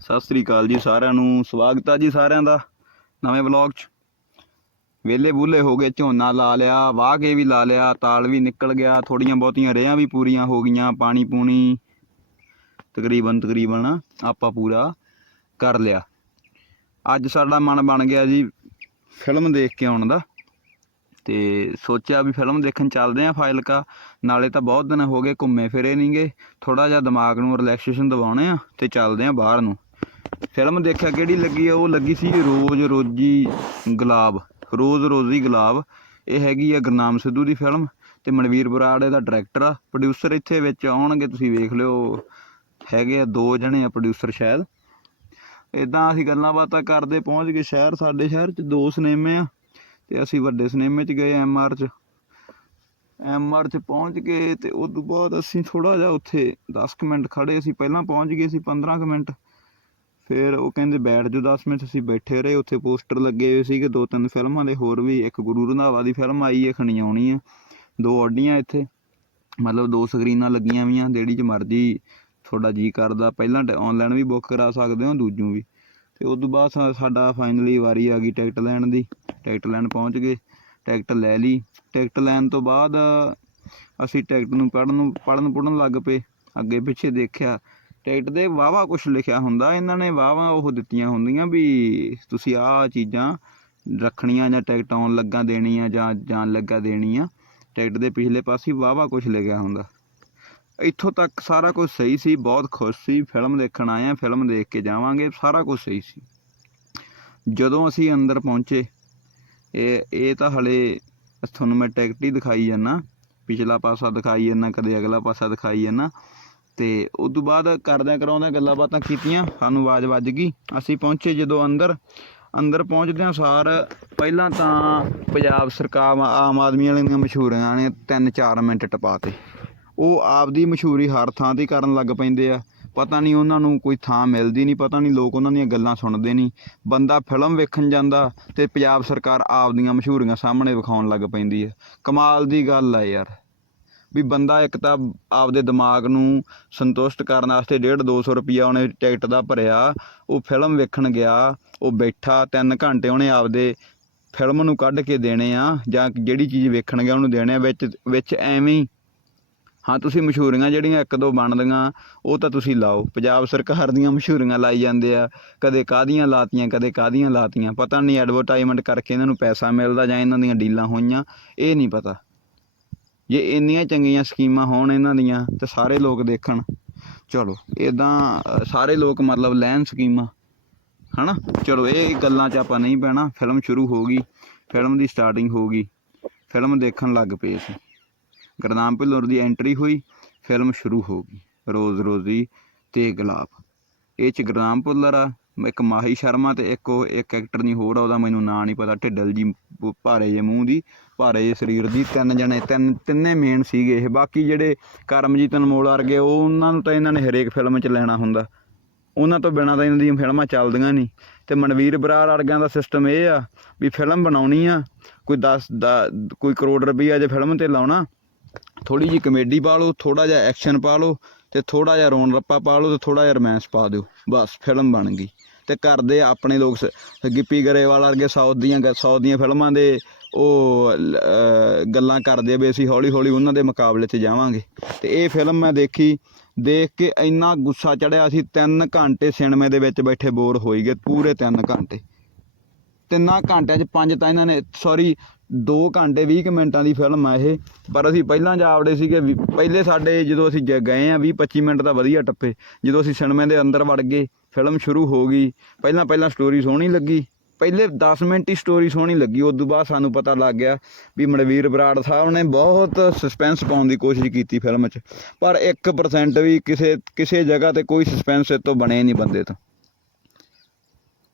ਸਤਿ ਸ੍ਰੀ ਅਕਾਲ ਜੀ ਸਾਰਿਆਂ ਨੂੰ, ਸਵਾਗਤ ਆ ਜੀ ਸਾਰਿਆਂ ਦਾ ਨਵੇਂ ਵਲੌਗ 'ਚ। ਵੇਲੇ ਬੂਲੇ ਹੋ ਗਏ, ਝੋਨਾ ਲਾ ਲਿਆ, ਵਾਹ ਕੇ ਵੀ ਲਾ ਲਿਆ, ਤਾਲ ਵੀ ਨਿਕਲ ਗਿਆ ਥੋੜੀਆਂ ਬਹੁਤੀਆਂ ਰੇਹਾਂ ਵੀ ਪੂਰੀਆਂ ਹੋ ਗਈਆਂ, ਪਾਣੀ ਪੂਣੀ ਤਕਰੀਬਨ ਤਕਰੀਬਨ ਆਪਾਂ ਪੂਰਾ ਕਰ ਲਿਆ। ਅੱਜ ਸਾਡਾ ਮਨ ਬਣ ਗਿਆ ਜੀ ਫਿਲਮ ਦੇਖ ਕੇ ਆਉਣ ਦਾ ਤੇ ਸੋਚਿਆ ਵੀ ਫਿਲਮ ਦੇਖਣ ਚੱਲਦੇ ਆਂ ਫਾਈਲਕਾ ਨਾਲੇ ਤਾਂ ਬਹੁਤ ਦਿਨ ਹੋ ਗਏ ਘੁੰਮੇ ਫਿਰੇ ਨਹੀਂਗੇ ਥੋੜਾ ਜਿਹਾ ਦਿਮਾਗ ਨੂੰ ਰਿਲੈਕਸੇਸ਼ਨ ਦਿਵਾਉਣੇ ਆ ਤੇ ਚੱਲਦੇ ਆਂ ਬਾਹਰ ਨੂੰ। ਫਿਲਮ ਦੇਖਿਆ ਕਿਹੜੀ ਲੱਗੀ ਆ? ਉਹ ਲੱਗੀ ਸੀ ਰੋਜ਼ ਰੋਜੀ ਗੁਲਾਬ, ਰੋਜ਼ ਰੋਜ਼ੀ ਗੁਲਾਬ। ਇਹ ਹੈਗੀ ਆ ਗੁਰਨਾਮ ਸਿੱਧੂ ਦੀ ਫਿਲਮ ਤੇ ਮਨਵੀਰ ਬਰਾੜ ਇਹਦਾ ਡਾਇਰੈਕਟਰ ਆ। ਪ੍ਰੋਡਿਊਸਰ ਇੱਥੇ ਵਿੱਚ ਆਉਣਗੇ, ਤੁਸੀਂ ਵੇਖ ਲਿਓ। ਹੈਗੇ ਆ ਦੋ ਜਣੇ ਆ ਪ੍ਰੋਡਿਊਸਰ ਸ਼ਾਇਦ। ਇਦਾਂ ਅਸੀਂ ਗੱਲਾਂ ਬਾਤਾਂ ਕਰਦੇ ਪਹੁੰਚ ਗਏ ਸ਼ਹਿਰ, ਸਾਡੇ ਸ਼ਹਿਰ 'ਚ ਦੋ ਸਿਨੇਮੇ ਆ ਤੇ ਅਸੀਂ ਵੱਡੇ ਸਿਨੇਮੇ 'ਚ ਗਏ ਐਮ ਆਰ 'ਚ। ਐਮ ਆਰ 'ਚ ਪਹੁੰਚ ਗਏ ਤੇ ਉਸ ਤੋਂ ਬਾਅਦ ਅਸੀਂ ਥੋੜਾ ਜਿਹਾ ਉੱਥੇ 10 ਕੁ ਮਿੰਟ ਖੜੇ ਅਸੀਂ ਪਹਿਲਾਂ ਪਹੁੰਚ ਗਏ ਸੀ 15 ਕੁ ਮਿੰਟ। ਫਿਰ ਉਹ ਕਹਿੰਦੇ ਬੈਠ ਜਾਓ 10 ਮਿੰਟ ਅਸੀਂ ਬੈਠੇ ਰਹੇ। ਉੱਥੇ ਪੋਸਟਰ ਲੱਗੇ ਹੋਏ ਸੀਗੇ, ਦੋ ਤਿੰਨ ਫਿਲਮਾਂ ਦੇ, ਹੋਰ ਵੀ ਇੱਕ ਗੁਰੂ ਰੰਧਾਵਾ ਦੀ ਫਿਲਮ ਆਈ ਹੈ ਖਣੀ ਆਉਣੀ ਹੈ ਦੋ ਆਡੀਆਂ ਇੱਥੇ, ਮਤਲਬ ਦੋ ਸਕਰੀਨਾਂ ਲੱਗੀਆਂ ਵੀਆਂ, ਜਿਹੜੀ 'ਚ ਮਰਜ਼ੀ ਤੁਹਾਡਾ ਜੀ ਕਰਦਾ। ਪਹਿਲਾਂ ਆਨਲਾਈਨ ਵੀ ਬੁੱਕ ਕਰਾ ਸਕਦੇ ਹੋ, ਦੂਜੂ ਵੀ। ਤੇ ਉਸ ਤੋਂ ਬਾਅਦ ਸਾ- ਸਾਡਾ ਫਾਈਨਲੀ ਵਾਰੀ ਆ ਗਈ ਟਿਕਟ ਲੈਣ ਦੀ। ਟਿਕਟ ਲੈਣ ਪਹੁੰਚ ਗਏ, ਟਿਕਟ ਲੈ ਲਈ। ਟਿਕਟ ਲੈਣ ਤੋਂ ਬਾਅਦ ਅਸੀਂ ਟਿਕਟ ਨੂੰ ਪੜ੍ਹਨ ਨੂੰ ਪੜ੍ਹਨ ਪੜਨ ਲੱਗ ਪਏ। ਅੱਗੇ ਪਿੱਛੇ ਦੇਖਿਆ ਟਿਕਟ ਦੇ ਵਾਵਾ ਕੁਝ ਲਿਖਿਆ ਹੁੰਦਾ, ਇਹਨਾਂ ਨੇ ਵਾਵਾ ਉਹ ਦਿੱਤੀਆਂ ਹੁੰਦੀਆਂ ਵੀ ਤੁਸੀਂ ਆਹ ਚੀਜ਼ਾਂ ਰੱਖਣੀਆਂ ਜਾਂ ਟਿਕਟ ਆਉਣ ਲੱਗਾ ਦੇਣੀਆਂ ਜਾਂ ਜਾਣ ਲੱਗਾ ਦੇਣੀਆਂ, ਟਿਕਟ ਦੇ ਪਿਛਲੇ ਪਾਸੇ ਵਾਵਾ ਕੁਝ ਲਿਖਿਆ ਹੁੰਦਾ। ਇੱਥੋਂ ਤੱਕ ਸਾਰਾ ਕੁਝ ਸਹੀ ਸੀ, ਬਹੁਤ ਖੁਸ਼ ਸੀ ਫਿਲਮ ਦੇਖਣ ਆਏ ਆ ਫਿਲਮ ਦੇਖ ਕੇ ਜਾਵਾਂਗੇ, ਸਾਰਾ ਕੁਝ ਸਹੀ ਸੀ। ਜਦੋਂ ਅਸੀਂ ਅੰਦਰ ਪਹੁੰਚੇ, ਇਹ ਇਹ ਤਾਂ ਹਲੇ ਤੁਹਾਨੂੰ ਮੈਂ ਟਿਕਟ ਹੀ ਦਿਖਾਈ ਜਾਂਦਾ, ਪਿਛਲਾ ਪਾਸਾ ਦਿਖਾਈ ਜਾਂਦਾ, ਕਦੇ ਅਗਲਾ ਪਾਸਾ ਦਿਖਾਈ ਜਾਂਦਾ। ਤੇ ਉਸ ਤੋਂ ਬਾਅਦ ਕਰਦਿਆਂ ਕਰਾਉਂਦਿਆਂ ਗੱਲਾਂ ਬਾਤਾਂ ਕੀਤੀਆਂ, ਸਾਨੂੰ ਆਵਾਜ਼ ਵੱਜ ਗਈ। ਅਸੀਂ ਪਹੁੰਚੇ ਜਦੋਂ ਅੰਦਰ। ਅੰਦਰ ਪਹੁੰਚਦਿਆਂ ਸਾਰ, ਪਹਿਲਾਂ ਤਾਂ ਪੰਜਾਬ ਸਰਕਾਰ, ਆਮ ਆਦਮੀ ਵਾਲਿਆਂ ਦੀਆਂ ਮਸ਼ਹੂਰੀਆਂ ਨੇ 3-4 ਮਿੰਟ ਟਪਾਤੇ। ਉਹ ਆਪਦੀ ਮਸ਼ਹੂਰੀ ਹਰ ਥਾਂ ਤੇ ਕਰਨ ਲੱਗ ਪੈਂਦੇ ਆ। ਪਤਾ ਨਹੀਂ ਉਹਨਾਂ ਨੂੰ ਕੋਈ ਥਾਂ ਮਿਲਦੀ ਨਹੀਂ, ਪਤਾ ਨਹੀਂ ਲੋਕ ਉਹਨਾਂ ਦੀਆਂ ਗੱਲਾਂ ਸੁਣਦੇ ਨਹੀਂ। ਬੰਦਾ ਫਿਲਮ ਵੇਖਣ ਜਾਂਦਾ ਤੇ ਪੰਜਾਬ ਸਰਕਾਰ ਆਪਦੀਆਂ ਮਸ਼ਹੂਰੀਆਂ ਸਾਹਮਣੇ ਵਿਖਾਉਣ ਲੱਗ ਪੈਂਦੀ ਹੈ ਕਮਾਲ ਦੀ ਗੱਲ ਹੈ ਯਾਰ। ਵੀ ਬੰਦਾ ਇੱਕ ਤਾਂ ਆਪਦੇ ਦਿਮਾਗ ਨੂੰ ਸੰਤੁਸ਼ਟ ਕਰਨ ਵਾਸਤੇ 1.5 200 ਰੁਪਈਆ ਉਹਨੇ ਟਿਕਟ ਦਾ ਭਰਿਆ, ਉਹ ਫਿਲਮ ਵੇਖਣ ਗਿਆ, ਉਹ ਬੈਠਾ 3 ਘੰਟੇ ਉਹਨੇ ਆਪਦੇ ਫਿਲਮ ਨੂੰ ਕੱਢ ਕੇ ਦੇਣੇ ਆ, ਜਾਂ ਜਿਹੜੀ ਚੀਜ਼ ਵੇਖਣ ਗਿਆ ਉਹਨੂੰ ਦੇਣੇ ਆ, ਵਿੱਚ ਵਿੱਚ ਐਵੇਂ ਹੀ। ਹਾਂ, ਤੁਸੀਂ ਮਸ਼ਹੂਰੀਆਂ ਜਿਹੜੀਆਂ ਇੱਕ ਦੋ ਬਣਦੀਆਂ, ਉਹ ਤਾਂ ਤੁਸੀਂ ਲਾਓ। ਪੰਜਾਬ ਸਰਕਾਰ ਦੀਆਂ ਮਸ਼ਹੂਰੀਆਂ ਲਾਈ ਜਾਂਦੇ ਆ, ਕਦੇ ਕਾਹਦੀਆਂ ਲਾਤੀਆਂ, ਕਦੇ ਕਾਹਦੀਆਂ ਲਾਤੀਆਂ, ਪਤਾ ਨਹੀਂ ਐਡਵਰਟਾਈਜ਼ਮੈਂਟ ਕਰਕੇ ਇਹਨਾਂ ਨੂੰ ਪੈਸਾ ਮਿਲਦਾ ਜਾਂ ਇਹਨਾਂ ਦੀਆਂ ਡੀਲਾਂ ਹੋਈਆਂ, ਇਹ ਨਹੀਂ ਪਤਾ। ਜੇ ਇੰਨੀਆਂ ਚੰਗੀਆਂ ਸਕੀਮਾਂ ਹੋਣ ਇਹਨਾਂ ਦੀਆਂ ਤੇ ਸਾਰੇ ਲੋਕ ਦੇਖਣ, ਚਲੋ ਇਦਾਂ ਸਾਰੇ ਲੋਕ ਮਤਲਬ ਲੈਣ ਸਕੀਮਾਂ, ਹਨਾ? ਚਲੋ ਇਹ ਗੱਲਾਂ 'ਚ ਆਪਾਂ ਨਹੀਂ ਪੈਣਾ, ਫਿਲਮ ਸ਼ੁਰੂ ਹੋ ਗਈ, ਫਿਲਮ ਦੀ ਸਟਾਰਟਿੰਗ ਹੋ ਗਈ, ਫਿਲਮ ਦੇਖਣ ਲੱਗ ਪਏ ਸੀ ਗੁਰਨਾਮ ਭਿੱਲੋਂ ਦੀ ਐਂਟਰੀ ਹੋਈ, ਫਿਲਮ ਸ਼ੁਰੂ ਹੋ ਗਈ ਰੋਜ਼ ਰੋਜ਼ੀ ਤੇ ਗੁਲਾਬ ਇਹ ਚ ਗੁਰਨਾਮ ਭੁੱਲਰ ਆ ਇੱਕ ਮਾਹੀ ਸ਼ਰਮਾ ਤੇ ਇੱਕ ਉਹ, ਇੱਕ ਐਕਟਰ ਨਹੀਂ, ਹੋਰ ਆ, ਉਹਦਾ ਮੈਨੂੰ ਨਾਂ ਨਹੀਂ ਪਤਾ। ਢਿੱਡਲ ਜੀ ਭਾਰੇ ਜੇ ਮੂੰਹ ਦੀ, ਭਾਰੇ ਜੇ ਸਰੀਰ ਦੀ, ਤਿੰਨ ਜਣੇ, ਤਿੰਨ, ਤਿੰਨੇ ਮੇਨ ਸੀਗੇ ਇਹ। ਬਾਕੀ ਜਿਹੜੇ ਕਰਮਜੀਤ ਅਨਮੋਲ ਵਰਗੇ, ਉਹ ਉਹਨਾਂ ਨੂੰ ਤਾਂ ਇਹਨਾਂ ਨੇ ਹਰੇਕ ਫਿਲਮ 'ਚ ਲੈਣਾ ਹੁੰਦਾ। ਉਹਨਾਂ ਤੋਂ ਬਿਨਾਂ ਤਾਂ ਇਹਨਾਂ ਦੀਆਂ ਫਿਲਮਾਂ ਚੱਲਦੀਆਂ ਨਹੀਂ। ਤੇ ਮਨਵੀਰ ਬਰਾੜ ਵਰਗਿਆਂ ਦਾ ਸਿਸਟਮ ਇਹ ਆ ਵੀ ਫਿਲਮ ਬਣਾਉਣੀ ਆ, ਕੋਈ 10 ਦਾ, ਕੋਈ ਕਰੋੜ ਰੁਪਈਆ ਜੇ ਫਿਲਮ ਤੇ ਲਾਉਣਾ ਥੋੜੀ ਜਿਹੀ ਕਮੇਡੀ ਪਾ ਲਓ ਥੋੜਾ ਜਿਹਾ ਐਕਸ਼ਨ ਪਾ ਲਓ, ਤੇ ਥੋੜਾ ਜਿਹਾ ਰੋਣ ਰੱਪਾ ਪਾ ਲਓ, ਤੇ ਥੋੜਾ ਜਿਹਾ ਰੋਮਾਂਸ ਪਾ ਦਿਓ। ਬਸ ਫਿਲਮ ਬਣ ਗਈ। ਤੇ ਘਰ ਦੇ ਆਪਣੇ ਲੋਕ ਸ- ਗਿੱਪੀ ਗਰੇਵਾਲ ਵਰਗੇ ਸਾਊਥ ਦੀਆਂ ਗ- ਸਾਊਥ ਦੀਆਂ ਫਿਲਮਾਂ ਦੇ ਉਹ ਗੱਲਾਂ ਕਰਦੇ ਵੀ ਅਸੀਂ ਹੌਲੀ ਹੌਲੀ ਉਹਨਾਂ ਦੇ ਮੁਕਾਬਲੇ 'ਚ ਜਾਵਾਂਗੇ। ਤੇ ਇਹ ਫਿਲਮ ਮੈਂ ਦੇਖੀ, ਦੇਖ ਕੇ ਇੰਨਾ ਗੁੱਸਾ ਚੜਿਆ ਸੀ 3 ਘੰਟੇ ਸਿਨੇਮੇ ਦੇ ਵਿੱਚ ਬੈਠੇ ਬੋਰ ਹੋਈ ਗਏ, ਪੂਰੇ 3 ਘੰਟੇ। ਤਿੰਨਾਂ ਘੰਟਿਆਂ 'ਚ ਪੰਜ ਤਾਂ ਇਹਨਾਂ ਨੇ ਸੌਰੀ 2 ਘੰਟੇ 20 ਕੁ ਮਿੰਟਾਂ ਦੀ ਫਿਲਮ ਆ ਇਹ। ਪਰ ਅਸੀਂ ਪਹਿਲਾਂ ਜਾਵੜੇ ਸੀਗੇ, ਵੀ- ਪਹਿਲੇ ਸਾਡੇ ਜਦੋਂ ਅਸੀਂ ਜ- ਗਏ ਆ 20 25 ਮਿੰਟ ਤਾਂ ਵਧੀਆ ਟੱਪੇ। ਜਦੋਂ ਅਸੀਂ ਸਿਨੇਮੇ ਦੇ ਅੰਦਰ ਵੜ ਗਏ ਫਿਲਮ ਸ਼ੁਰੂ ਹੋ ਗਈ, ਪਹਿਲਾਂ ਪਹਿਲਾਂ ਸਟੋਰੀ ਸੋਹਣੀ ਲੱਗੀ, ਪਹਿਲੇ 10 ਮਿੰਟ ਹੀ ਸਟੋਰੀ ਸੋਹਣੀ ਲੱਗੀ, ਉਸ ਤੋਂ ਬਾਅਦ ਸਾਨੂੰ ਪਤਾ ਲੱਗ ਗਿਆ ਵੀ ਮਨਵੀਰ ਬਰਾੜ ਸਾਹਿਬ ਨੇ ਬਹੁਤ ਸਸਪੈਂਸ ਪਾਉਣ ਦੀ ਕੋਸ਼ਿਸ਼ ਕੀਤੀ ਫਿਲਮ 'ਚ, ਪਰ 1% ਵੀ ਕਿਸੇ ਕਿਸੇ ਜਗ੍ਹਾ ਤੇ ਕੋਈ ਸਸਪੈਂਸ ਇਹ ਤੋਂ ਬਣੇ ਨਹੀਂ ਬੰਦੇ ਤੋਂ।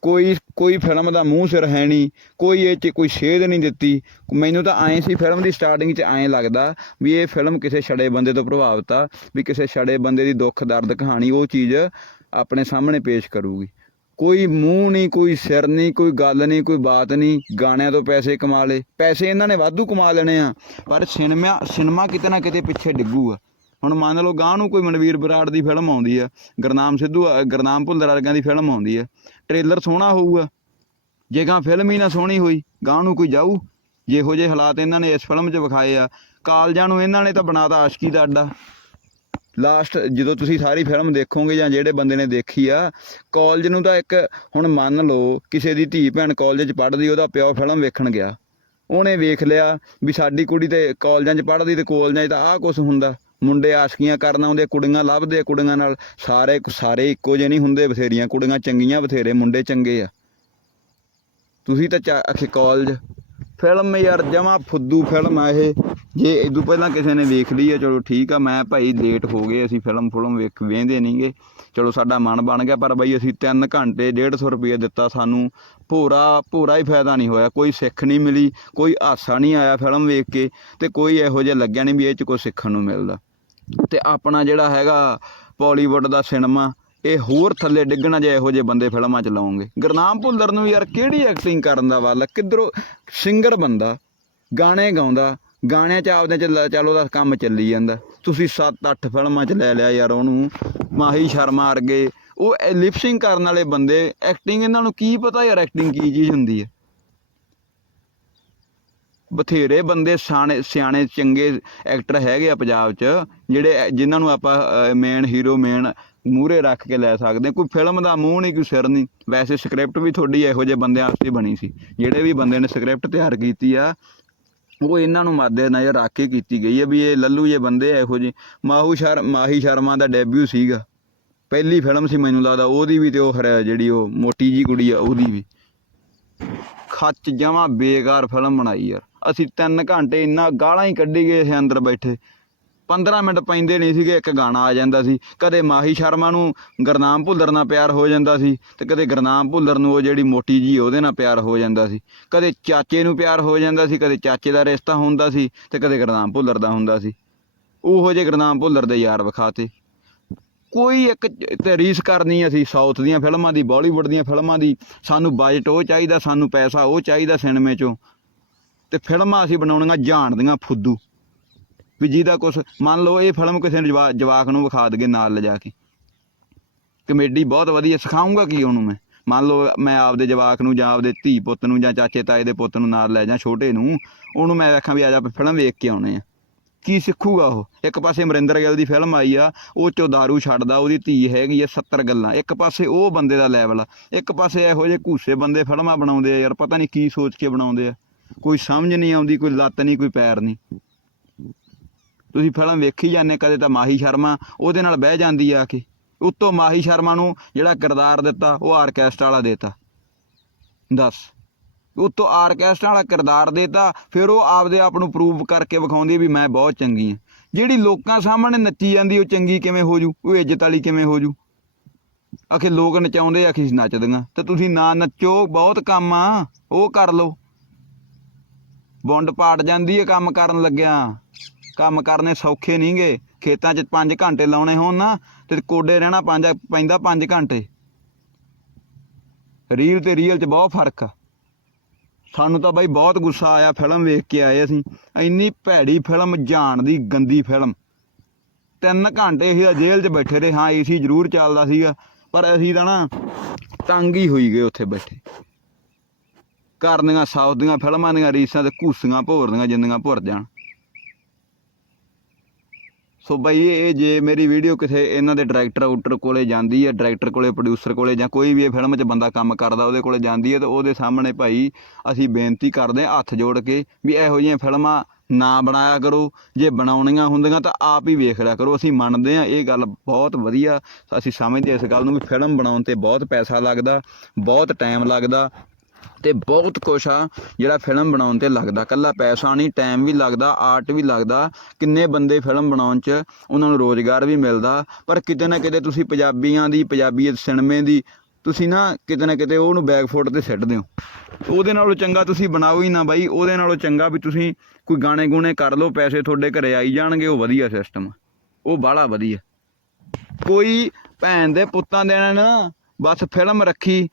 ਕੋਈ ਕੋਈ ਫਿਲਮ ਦਾ ਮੂੰਹ ਸਿਰ ਹੈ ਨਹੀਂ, ਕੋਈ ਇਹ 'ਚ ਕੋਈ ਸੇਧ ਨਹੀਂ ਦਿੱਤੀ, ਮੈਨੂੰ ਤਾਂ ਐਂ ਸੀ ਫਿਲਮ ਦੀ ਸਟਾਰਟਿੰਗ 'ਚ ਐਂ ਲੱਗਦਾ ਵੀ ਇਹ ਫਿਲਮ ਕਿਸੇ ਛੜੇ ਬੰਦੇ ਤੋਂ ਪ੍ਰਭਾਵਿਤ ਆ, ਵੀ ਕਿਸੇ ਛੜੇ ਬੰਦੇ ਦੀ ਦੁੱਖ ਦਰਦ ਕਹਾਣੀ, ਉਹ ਚੀਜ਼ ਆਪਣੇ ਸਾਹਮਣੇ ਪੇਸ਼ ਕਰੂਗੀ। ਕੋਈ ਮੂੰਹ ਨਹੀਂ ਕੋਈ ਸਿਰ ਨਹੀਂ ਕੋਈ ਗੱਲ ਨਹੀਂ ਕੋਈ ਬਾਤ ਨਹੀਂ। ਗਾਣਿਆਂ ਤੋਂ ਪੈਸੇ ਕਮਾ ਲਏ। ਪੈਸੇ ਇਹਨਾਂ ਨੇ ਵਾਧੂ ਕਮਾ ਲੈਣੇ ਆ। ਪਰ ਸਿਨੇਮਾ ਸਿਨੇਮਾ ਕਿਤੇ ਨਾ ਕਿਤੇ ਪਿੱਛੇ ਡਿੱਗੂਗਾ। ਹੁਣ ਮੰਨ ਲਓ ਗਾਂ ਨੂੰ ਕੋਈ ਮਨਵੀਰ ਬਰਾੜ ਦੀ ਫਿਲਮ ਆਉਂਦੀ ਆ ਗੁਰਨਾਮ ਸਿੱਧੂ ਅ, ਗੁਰਨਾਮ ਭੁੱਲਰ ਵਰਗਿਆਂ ਦੀ ਫਿਲਮ ਆਉਂਦੀ ਆ। ਟ੍ਰੇਲਰ ਸੋਹਣਾ ਹੋਊਗਾ। ਜੇ ਗਾਂ ਫਿਲਮ ਹੀ ਨਾ ਸੋਹਣੀ ਹੋਈ ਗਾਂ ਨੂੰ ਕੋਈ ਜਾਊ। ਜਿਹੋ ਜਿਹੇ ਹਾਲਾਤ ਇਹਨਾਂ ਨੇ ਇਸ ਫਿਲਮ 'ਚ ਵਿਖਾਏ ਆ। ਕਾਲਜਾਂ ਨੂੰ ਇਹਨਾਂ ਨੇ ਤਾਂ ਬਣਾਤਾ ਆਸ਼ਕੀ ਦਾ ਅੱਡਾ। ਲਾਸਟ ਜਦੋਂ ਤੁਸੀਂ ਸਾਰੀ ਫਿਲਮ ਦੇਖੋਗੇ ਜਾਂ ਜਿਹੜੇ ਬੰਦੇ ਨੇ ਦੇਖੀ ਆ ਕਾਲਜ ਨੂੰ ਤਾਂ ਇੱਕ ਹੁਣ ਮੰਨ ਲਓ ਕਿਸੇ ਦੀ ਧੀ ਭੈਣ ਕਾਲਜ 'ਚ ਪੜ੍ਹਦੀ, ਉਹਦਾ ਪਿਓ ਫਿਲਮ ਵੇਖਣ ਗਿਆ। ਉਹਨੇ ਵੇਖ ਲਿਆ ਵੀ ਸਾਡੀ ਕੁੜੀ ਤੇ ਕਾਲਜਾਂ 'ਚ ਪੜ੍ਹਦੀ ਤੇ ਕਾਲਜਾਂ 'ਚ ਤਾਂ ਆਹ ਕੁਝ ਹੁੰਦਾ। ਮੁੰਡੇ ਆਸ਼ਕੀਆਂ ਕਰਨ ਆਉਂਦੇ, ਕੁੜੀਆਂ ਲੱਭਦੇ ਆ ਕੁੜੀਆਂ ਨਾਲ ਸਾਰੇ ਸਾਰੇ ਇੱਕੋ ਜਿਹੇ ਨਹੀਂ ਹੁੰਦੇ ਬਥੇਰੀਆਂ। ਕੁੜੀਆਂ ਚੰਗੀਆਂ ਬਥੇਰੇ, ਮੁੰਡੇ ਚੰਗੇ ਆ। ਤੁਸੀਂ ਤਾਂ ਚਾ- ਅਖੇ ਕਾਲਜ ਫਿਲਮ ਯਾਰ ਜਮਾ ਫੁੱਦੂ ਫਿਲਮ ਆ ਇਹ। ਜੇ ਇਦੋਂ ਪਹਿਲਾਂ ਕਿਸੇ ਨੇ ਵੇਖ ਲਈ ਆ, ਚਲੋ ਠੀਕ ਆ, ਮੈਂ ਭਾਈ ਲੇਟ ਹੋ ਗਏ, ਅਸੀਂ ਫਿਲਮ ਫੁਲਮ ਵੇਖ ਵੇਂਦੇ ਨਹੀਂਗੇ ਚਲੋ ਸਾਡਾ ਮਨ ਬਣ ਗਿਆ, ਪਰ ਬਈ ਅਸੀਂ 3 ਘੰਟੇ 150 ਰੁਪਏ ਦਿੱਤਾ ਸਾਨੂੰ। ਭੋਰਾ ਭੋਰਾ ਹੀ ਫਾਇਦਾ ਨਹੀਂ ਹੋਇਆ, ਕੋਈ ਸਿੱਖ ਨਹੀਂ ਮਿਲੀ, ਕੋਈ ਹਾਸਾ ਨਹੀਂ ਆਇਆ ਫਿਲਮ ਵੇਖ ਕੇ, ਤੇ ਕੋਈ ਇਹੋ ਜਿਹਾ ਲੱਗਿਆ ਨਹੀਂ ਵੀ ਇਹ ਚ ਕੁਝ ਸਿੱਖਣ ਨੂੰ ਮਿਲਦਾ। ਤੇ ਆਪਣਾ ਜਿਹੜਾ ਹੈਗਾ ਬਾਲੀਵੁੱਡ ਦਾ ਸਿਨੇਮਾ ਇਹ ਹੋਰ ਥੱਲੇ ਡਿੱਗਣਾ ਜੇ ਇਹੋ ਜਿਹੇ ਬੰਦੇ ਫਿਲਮਾਂ ਚ ਲਾਉਂਗੇ। ਗੁਰਨਾਮ ਭੁੱਲਰ ਨੂੰ ਯਾਰ ਕਿਹੜੀ ਐਕਟਿੰਗ ਕਰਨ ਦਾ ਵੱਲ ਕਿੱਧਰੋਂ ਸਿੰਗਰ ਬੰਦਾ, ਗਾਣੇ ਗਾਉਂਦਾ, ਗਾਣਿਆਂ ਚ ਆਪਦੇ ਚ ਚੱਲ ਉਹਦਾ ਕੰਮ ਚੱਲੀ ਜਾਂਦਾ। ਤੁਸੀਂ 7-8 ਫਿਲਮਾਂ ਚ ਲੈ ਲਿਆ ਯਾਰ ਉਹਨੂੰ, ਮਾਹੀ ਸ਼ਰਮਾ ਵਰਗੇ। ਉਹ ਲਿਪਸਿੰਗ ਕਰਨ ਵਾਲੇ ਬੰਦੇ ਐਕਟਿੰਗ ਇਹਨਾਂ ਨੂੰ ਕੀ ਪਤਾ ਯਾਰ ਐਕਟਿੰਗ ਕੀ ਚੀਜ਼ ਹੁੰਦੀ ਹੈ ਬਥੇਰੇ ਬੰਦੇ ਸਿਆਣੇ ਸਿਆਣੇ ਚੰਗੇ ਐਕਟਰ ਹੈਗੇ ਆ ਪੰਜਾਬ 'ਚ, ਜਿਹੜੇ ਜਿਨ੍ਹਾਂ ਨੂੰ ਆਪਾਂ ਮੇਨ ਹੀਰੋ ਮੇਨ ਮੂਹਰੇ ਰੱਖ ਕੇ ਲੈ ਸਕਦੇ ਕੋਈ ਫਿਲਮ ਦਾ ਮੂੰਹ ਨਹੀਂ, ਕੋਈ ਸਿਰ ਨਹੀਂ। ਵੈਸੇ ਸਕ੍ਰਿਪਟ ਵੀ ਤੁਹਾਡੀ ਇਹੋ ਜਿਹੇ ਬੰਦਿਆਂ ਵਾਸਤੇ ਬਣੀ ਸੀ। ਜਿਹੜੇ ਵੀ ਬੰਦੇ ਨੇ ਸਕ੍ਰਿਪਟ ਤਿਆਰ ਕੀਤੀ ਆ, ਉਹ ਇਹਨਾਂ ਨੂੰ ਮੱਦੇ ਨਜ਼ਰ ਰੱਖ ਕੇ ਕੀਤੀ ਗਈ ਹੈ ਵੀ ਇਹ ਲੱਲੂ ਜੇ ਬੰਦੇ ਇਹੋ ਜਿਹੇ। ਮਾਹੂ ਸ਼ਰ, ਮਾਹੀ ਸ਼ਰਮਾ ਦਾ ਡੈਬਿਊ ਸੀਗਾ। ਪਹਿਲੀ ਫਿਲਮ ਸੀ ਮੈਨੂੰ ਲੱਗਦਾ, ਉਹਦੀ ਵੀ ਤੇ ਉਹ ਜਿਹੜੀ ਉਹ ਮੋਟੀ ਜੀ ਕੁੜੀ ਆ, ਉਹਦੀ ਵੀ। ਖੱਚ ਜਮਾ ਬੇਕਾਰ ਫਿਲਮ ਬਣਾਈ ਯਾਰ। ਅਸੀਂ 3 ਘੰਟੇ ਇੰਨਾ ਗਾਲਾਂ ਹੀ ਕੱਢੀ ਗਏ ਸੀ ਅੰਦਰ ਬੈਠੇ। 15 ਮਿੰਟ ਪੈਂਦੇ ਨਹੀਂ ਸੀਗੇ, ਇੱਕ ਗਾਣਾ ਆ ਜਾਂਦਾ ਸੀ। ਕਦੇ ਮਾਹੀ ਸ਼ਰਮਾ ਨੂੰ ਗੁਰਨਾਮ ਭੁੱਲਰ ਨਾਲ ਪਿਆਰ ਹੋ ਜਾਂਦਾ ਸੀ ਤੇ ਕਦੇ ਗੁਰਨਾਮ ਭੁੱਲਰ ਨੂੰ ਉਹ ਜਿਹੜੀ ਮੋਟੀ ਜੀ ਉਹਦੇ ਨਾਲ ਪਿਆਰ ਹੋ ਜਾਂਦਾ ਸੀ। ਕਦੇ ਚਾਚੇ ਨੂੰ ਪਿਆਰ ਹੋ ਜਾਂਦਾ ਸੀ, ਕਦੇ ਚਾਚੇ ਦਾ ਰਿਸ਼ਤਾ ਹੁੰਦਾ ਸੀ ਤੇ ਕਦੇ ਗੁਰਨਾਮ ਭੁੱਲਰ ਦਾ ਹੁੰਦਾ ਸੀ। ਉਹੋ ਜਿਹੇ ਗੁਰਨਾਮ ਭੁੱਲਰ ਦੇ ਯਾਰ ਵਿਖਾਤੇ। ਕੋਈ ਇੱਕ ਤੇ ਰੀਸ ਕਰਨੀ ਅਸੀਂ ਸਾਊਥ ਦੀਆਂ ਫਿਲਮਾਂ ਦੀ, ਬਾਲੀਵੁੱਡ ਦੀਆਂ ਫਿਲਮਾਂ ਦੀ, ਸਾਨੂੰ ਬਜਟ ਉਹ ਚਾਹੀਦਾ, ਸਾਨੂੰ ਪੈਸਾ ਉਹ ਚਾਹੀਦਾ ਸਿਨੇਮੇ 'ਚੋਂ। ਤੇ ਫਿਲਮਾਂ ਅਸੀਂ ਬਣਾਉਣੀਆਂ ਜਾਣਦੀਆਂ ਫੁੱਦੂ। ਵੀ ਜਿਹਦਾ ਕੁਛ, ਮੰਨ ਲਓ ਇਹ ਫਿਲਮ ਕਿਸੇ ਨੂੰ ਜਵਾ- ਜਵਾਕ ਨੂੰ ਵਿਖਾ ਦਗੇ ਨਾਲ ਲਿਜਾ ਕੇ। ਕਮੇਡੀ ਬਹੁਤ ਵਧੀਆ, ਸਿਖਾਉਂਗਾ ਕੀ ਉਹਨੂੰ ਮੈਂ? ਮੰਨ ਲਓ ਮੈਂ ਆਪਦੇ ਜਵਾਕ ਨੂੰ ਜਾਂ ਆਪਦੇ ਧੀ ਪੁੱਤ ਨੂੰ ਜਾਂ ਚਾਚੇ ਤਾਏ ਦੇ ਪੁੱਤ ਨੂੰ ਨਾਲ ਲੈ ਜਾਂ ਛੋਟੇ ਨੂੰ, ਉਹਨੂੰ ਮੈਂ ਆਖਾਂ ਵੀ ਆ ਜਾ ਫਿਲਮ ਵੇਖ ਕੇ ਆਉਣੇ ਆ। ਕੀ ਸਿੱਖੂਗਾ ਉਹ? ਇੱਕ ਪਾਸੇ ਅਮਰਿੰਦਰ ਗਿੱਲ ਦੀ ਫਿਲਮ ਆਈ ਆ, ਉਹ ਚੋਂ ਦਾਰੂ ਛੱਡਦਾ, ਉਹਦੀ ਧੀ ਹੈਗੀ ਆ 70 ਗੱਲਾਂ। ਇੱਕ ਪਾਸੇ ਉਹ ਬੰਦੇ ਦਾ ਲੈਵਲ ਆ, ਇੱਕ ਪਾਸੇ ਇਹੋ ਜਿਹੇ ਘੂਸੇ ਬੰਦੇ ਫਿਲਮਾਂ ਬਣਾਉਂਦੇ ਆ ਯਾਰ, ਪਤਾ ਨਹੀਂ ਕੀ ਸੋਚ ਕੇ ਬਣਾਉਂਦੇ ਆ। ਕੋਈ ਸਮਝ ਨਹੀਂ ਆਉਂਦੀ, ਕੋਈ ਲੱਤ ਨਹੀਂ, ਕੋਈ ਪੈਰ ਨਹੀਂ। ਤੁਸੀਂ ਫਿਲਮ ਵੇਖੀ ਜਾਂਦੇ ਕਦੇ ਤਾਂ ਮਾਹੀ ਸ਼ਰਮਾ, ਉਹਦੇ ਨਾਲ ਬਹਿ ਜਾਂਦੀ ਆ ਕੇ। ਉੱਤੋਂ ਮਾਹੀ ਸ਼ਰਮਾ ਨੂੰ ਜਿਹੜਾ ਕਿਰਦਾਰ ਦਿੱਤਾ, ਉਹ ਆਰਕੈਸਟਰਾ ਵਾਲਾ ਦੇਤਾ। ਦੱਸ। ਉੱਤੋਂ ਆਰਕੈਸਟਰਾ ਵਾਲਾ ਕਿਰਦਾਰ ਦੇਤਾ, ਫਿਰ ਉਹ ਆਪਦੇ ਆਪ ਨੂੰ ਪ੍ਰੂਵ ਕਰਕੇ ਵਿਖਾਉਂਦੀ ਵੀ ਮੈਂ ਬਹੁਤ ਚੰਗੀ ਹਾਂ ਜਿਹੜੀ ਲੋਕਾਂ ਸਾਹਮਣੇ ਨੱਚੀ ਜਾਂਦੀ, ਉਹ ਚੰਗੀ ਕਿਵੇਂ ਹੋ ਜੂ? ਉਹ ਇੱਜ਼ਤ ਵਾਲੀ ਕਿਵੇਂ ਹੋ ਜੂ? ਆਖੇ ਲੋਕ ਨਚਾਉਂਦੇ ਆਖੀ ਨੱਚਦੀਆਂ। ਤੇ ਤੁਸੀਂ ਨਾ ਨੱਚੋ, ਬਹੁਤ ਕੰਮ ਆ, ਉਹ ਕਰ ਲਓ। ਬੁੰਡ ਪਾੜ ਜਾਂਦੀ ਹੈ ਕੰਮ ਕਰਨ ਲੱਗਿਆ। ਕੰਮ ਕਰਨੇ ਸੌਖੇ ਨਹੀਂਗੇ। ਖੇਤਾਂ 'ਚ 5 ਘੰਟੇ ਲਾਉਣੇ ਹੋਣ ਨਾ, ਤੇ ਕੋਡੇ ਰਹਿਣਾ ਪੰਜ, ਪੈਂਦਾ 5 ਘੰਟੇ। ਰੀਲ ਤੇ ਰੀਅਲ 'ਚ ਬਹੁਤ ਫ਼ਰਕ ਆ। ਸਾਨੂੰ ਤਾਂ ਬਾਈ ਬਹੁਤ ਗੁੱਸਾ ਆਇਆ ਫਿਲਮ ਵੇਖ ਕੇ ਆਏ ਅਸੀਂ। ਇੰਨੀ ਭੈੜੀ ਫਿਲਮ ਜਾਣ ਦੀ ਗੰਦੀ ਫਿਲਮ। ਤਿੰਨ ਘੰਟੇ ਅਸੀਂ ਤਾਂ ਜੇਲ੍ਹ 'ਚ ਬੈਠੇ ਰਹੇ, ਹਾਂ, ਏਸੀ ਜ਼ਰੂਰ ਚੱਲਦਾ ਸੀਗਾ, ਪਰ ਅਸੀਂ ਤਾਂ ਨਾ ਤੰਗ ਹੀ ਹੋਈ ਗਏ ਉੱਥੇ ਬੈਠੇ। ਕਰਨੀਆਂ ਸਾਊਥ ਦੀਆਂ ਫਿਲਮਾਂ ਦੀਆਂ, ਰੀਸਾਂ ਤੇ ਘੂਸੀਆਂ ਭੋਰਦੀਆਂ ਜਿੰਦੀਆਂ ਭੁਰ ਜਾਣ। ਸੋ ਬਈ ਇਹ ਜੇ ਮੇਰੀ ਵੀਡੀਓ ਕਿਸੇ ਇਹਨਾਂ ਦੇ ਡਾਇਰੈਕਟਰ ਆਊਟਰ ਕੋਲੇ ਜਾਂਦੀ ਹੈ ਡਾਇਰੈਕਟਰ ਕੋਲੇ ਪ੍ਰੋਡਿਊਸਰ ਕੋਲੇ ਜਾਂ ਕੋਈ ਵੀ ਇਹ ਫਿਲਮ 'ਚ ਬੰਦਾ ਕੰਮ ਕਰਦਾ, ਉਹਦੇ ਕੋਲੇ ਜਾਂਦੀ ਹੈ, ਤਾਂ ਉਹਦੇ ਸਾਹਮਣੇ ਭਾਈ ਅਸੀਂ ਬੇਨਤੀ ਕਰਦੇ ਹਾਂ ਹੱਥ ਜੋੜ ਕੇ ਵੀ ਇਹੋ ਜਿਹੀਆਂ ਫਿਲਮਾਂ ਨਾ ਬਣਾਇਆ ਕਰੋ। ਜੇ ਬਣਾਉਣੀਆਂ ਹੁੰਦੀਆਂ ਤਾਂ ਆਪ ਹੀ ਵੇਖ ਲਿਆ ਕਰੋ। ਅਸੀਂ ਮੰਨਦੇ ਹਾਂ ਇਹ ਗੱਲ ਬਹੁਤ ਵਧੀਆ ਅਸੀਂ ਸਮਝਦੇ ਇਸ ਗੱਲ ਨੂੰ ਵੀ ਫਿਲਮ ਬਣਾਉਣ ਤੇ ਬਹੁਤ ਪੈਸਾ ਲੱਗਦਾ, ਬਹੁਤ ਟਾਈਮ ਲੱਗਦਾ ਤੇ ਬਹੁਤ ਕੁਛ ਆ ਜਿਹੜਾ ਫਿਲਮ ਬਣਾਉਣ ਤੇ ਲੱਗਦਾ। ਕੱਲਾ ਪੈਸਾ ਨਹੀਂ ਟਾਈਮ ਵੀ ਲੱਗਦਾ ਆਰਟ ਵੀ ਲੱਗਦਾ। ਕਿੰਨੇ ਬੰਦੇ ਫਿਲਮ ਬਣਾਉਣ 'ਚ ਉਹਨਾਂ ਨੂੰ ਰੋਜ਼ਗਾਰ ਵੀ ਮਿਲਦਾ। ਪਰ ਕਿਤੇ ਨਾ ਕਿਤੇ ਤੁਸੀਂ ਪੰਜਾਬੀਆਂ ਦੀ ਪੰਜਾਬੀਅਤ ਸਿਨੇਮੇ ਦੀ, ਤੁਸੀਂ ਨਾ ਕਿਤੇ ਨਾ ਕਿਤੇ ਉਹਨੂੰ ਬੈਕਫੁੱਟ ਤੇ ਸਿੱਟਦੇ ਹੋ। ਉਹਦੇ ਨਾਲੋਂ ਚੰਗਾ ਤੁਸੀਂ ਬਣਾਓ ਹੀ ਨਾ ਬਾਈ। ਉਹਦੇ ਨਾਲੋਂ ਚੰਗਾ ਵੀ ਤੁਸੀਂ ਕੋਈ ਗਾਣੇ ਗੂਣੇ ਕਰ ਲਓ, ਪੈਸੇ ਤੁਹਾਡੇ ਘਰੇ ਆਈ ਜਾਣਗੇ, ਉਹ ਵਧੀਆ ਸਿਸਟਮ ਉਹ ਬਾਹਲਾ ਵਧੀਆ। ਕੋਈ ਭੈਣ ਦੇ ਪੁੱਤਾਂ ਦੇ ਨਾ ਬਸ ਫਿਲਮ ਰੱਖੀ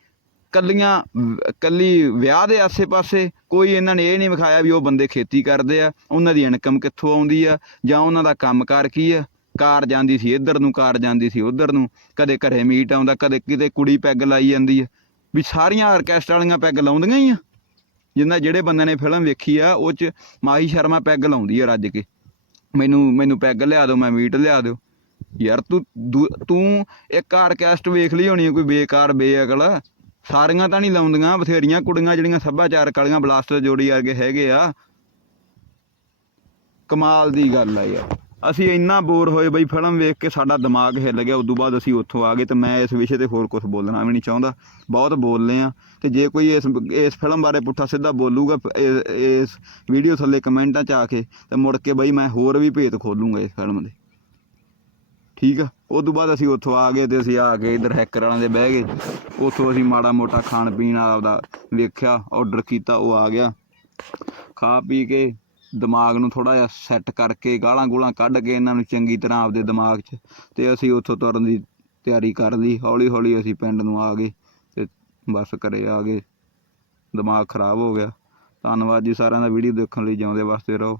ਕੱਲੀਆਂ ਵ- ਕੱਲੀ ਵਿਆਹ ਦੇ ਆਸੇ-ਪਾਸੇ ਕੋਈ ਇਹਨਾਂ ਨੇ ਇਹ ਨਹੀਂ ਵਿਖਾਇਆ ਵੀ ਉਹ ਬੰਦੇ ਖੇਤੀ ਕਰਦੇ ਆ, ਉਹਨਾਂ ਦੀ ਇਨਕਮ ਕਿੱਥੋਂ ਆਉਂਦੀ ਆ, ਜਾਂ ਉਹਨਾਂ ਦਾ ਕੰਮਕਾਰ ਕੀ ਆ? ਕਾਰ ਜਾਂਦੀ ਸੀ ਇੱਧਰ ਨੂੰ, ਕਾਰ ਜਾਂਦੀ ਸੀ ਉੱਧਰ ਨੂੰ, ਕਦੇ ਘਰੇ ਮੀਟ ਆਉਂਦਾ, ਕਦੇ ਕਿਤੇ ਕੁੜੀ ਪੈਗ ਲਾਈ ਜਾਂਦੀ ਹੈ ਵੀ ਸਾਰੀਆਂ ਆਰਕੈਸਟਰਾ ਵਾਲੀਆਂ ਪੈਗ ਲਾਉਂਦੀਆਂ ਹੀ ਆ। ਜਿੰਨਾ ਜਿਹੜੇ ਬੰਦੇ ਨੇ ਫਿਲਮ ਵੇਖੀ ਆ, ਉਹ ਚ ਮਾਹੀ ਸ਼ਰਮਾ ਪੈਗ ਲਾਉਂਦੀ ਆ ਰੱਜ ਕੇ। ਮੈਨੂੰ ਮੈਨੂੰ ਪੈਗ ਲਿਆ ਦਿਓ, ਮੈਂ ਮੀਟ ਲਿਆ ਦਿਓ। ਯਾਰ ਤੂੰ, ਦੂ- ਤੂੰ ਇੱਕ ਆਰਕੈਸਟ ਵੇਖ ਲਈ ਹੋਣੀ ਆ, ਕੋਈ ਬੇਕਾਰ, ਬੇਅਕਲ। ਸਾਰੀਆਂ ਤਾਂ ਨਹੀਂ ਲਾਉਂਦੀਆਂ, ਬਥੇਰੀਆਂ ਕੁੜੀਆਂ ਜਿਹੜੀਆਂ ਸੱਭਿਆਚਾਰਕ ਵਾਲੀਆਂ ਬਲਾਸਟਰ ਜੋੜੀ ਵਰਗੇ ਹੈਗੇ ਆ। ਕਮਾਲ ਦੀ ਗੱਲ ਆ ਯਾਰ। ਅਸੀਂ ਇੰਨਾ ਬੋਰ ਹੋਏ ਬਈ, ਫਿਲਮ ਵੇਖ ਕੇ ਸਾਡਾ ਦਿਮਾਗ ਹਿੱਲ ਗਿਆ, ਉਦੋਂ ਬਾਅਦ ਅਸੀਂ ਉੱਥੋਂ ਆ ਗਏ ਤੇ ਮੈਂ ਇਸ ਵਿਸ਼ੇ ਤੇ ਹੋਰ ਕੁਝ ਬੋਲਣਾ ਵੀ ਨਹੀਂ ਚਾਹੁੰਦਾ। ਬਹੁਤ ਬੋਲਨੇ ਆ ਤੇ ਜੇ ਕੋਈ ਇਸ ਇਸ ਫਿਲਮ ਬਾਰੇ ਪੁੱਠਾ ਸਿੱਧਾ ਬੋਲੂਗਾ, ਇਸ ਵੀਡੀਓ ਥੱਲੇ ਕਮੈਂਟਾਂ ਚ ਆ ਕੇ ਤੇ ਮੁੜ ਕੇ ਬਈ ਮੈਂ ਹੋਰ ਵੀ ਭੇਤ ਖੋਲੂੰਗਾ ਇਸ ਫਿਲਮ ਦੇ। ਠੀਕ ਆ? ਉਦੋਂ ਬਾਅਦ ਅਸੀਂ ਉੱਥੋਂ ਆ ਗਏ ਤੇ ਅਸੀਂ ਆ ਕੇ ਇਧਰ ਹੈਕਰ ਵਾਲਿਆਂ ਦੇ ਬਹਿ ਗਏ। ਉੱਥੋਂ ਅਸੀਂ ਮਾੜਾ ਮੋਟਾ ਖਾਣ ਪੀਣ ਆਪਦਾ ਵੇਖਿਆ ਆਰਡਰ ਕੀਤਾ, ਉਹ ਆ ਗਿਆ। ਖਾ ਪੀ ਕੇ ਦਿਮਾਗ ਨੂੰ ਥੋੜਾ ਜਿਹਾ ਸੈੱਟ ਕਰਕੇ ਗਾਲਾਂ ਗੂਲਾਂ ਕੱਢ ਕੇ ਇਹਨਾਂ ਨੂੰ ਚੰਗੀ ਤਰ੍ਹਾਂ ਆਪਦੇ ਦਿਮਾਗ 'ਚ ਤੇ ਅਸੀਂ ਉੱਥੋਂ ਤੁਰਨ ਦੀ ਤਿਆਰੀ ਕਰ ਲਈ। ਹੌਲੀ ਹੌਲੀ ਅਸੀਂ ਪਿੰਡ ਨੂੰ ਆ ਗਏ ਤੇ ਬਸ ਘਰੇ ਆ ਗਏ। ਦਿਮਾਗ ਖਰਾਬ ਹੋ ਗਿਆ। ਧੰਨਵਾਦ ਜੀ ਸਾਰਿਆਂ ਦਾ ਵੀਡੀਓ ਦੇਖਣ ਲਈ। ਜਿਉਂਦੇ ਵਾਸਤੇ ਰਹੋ।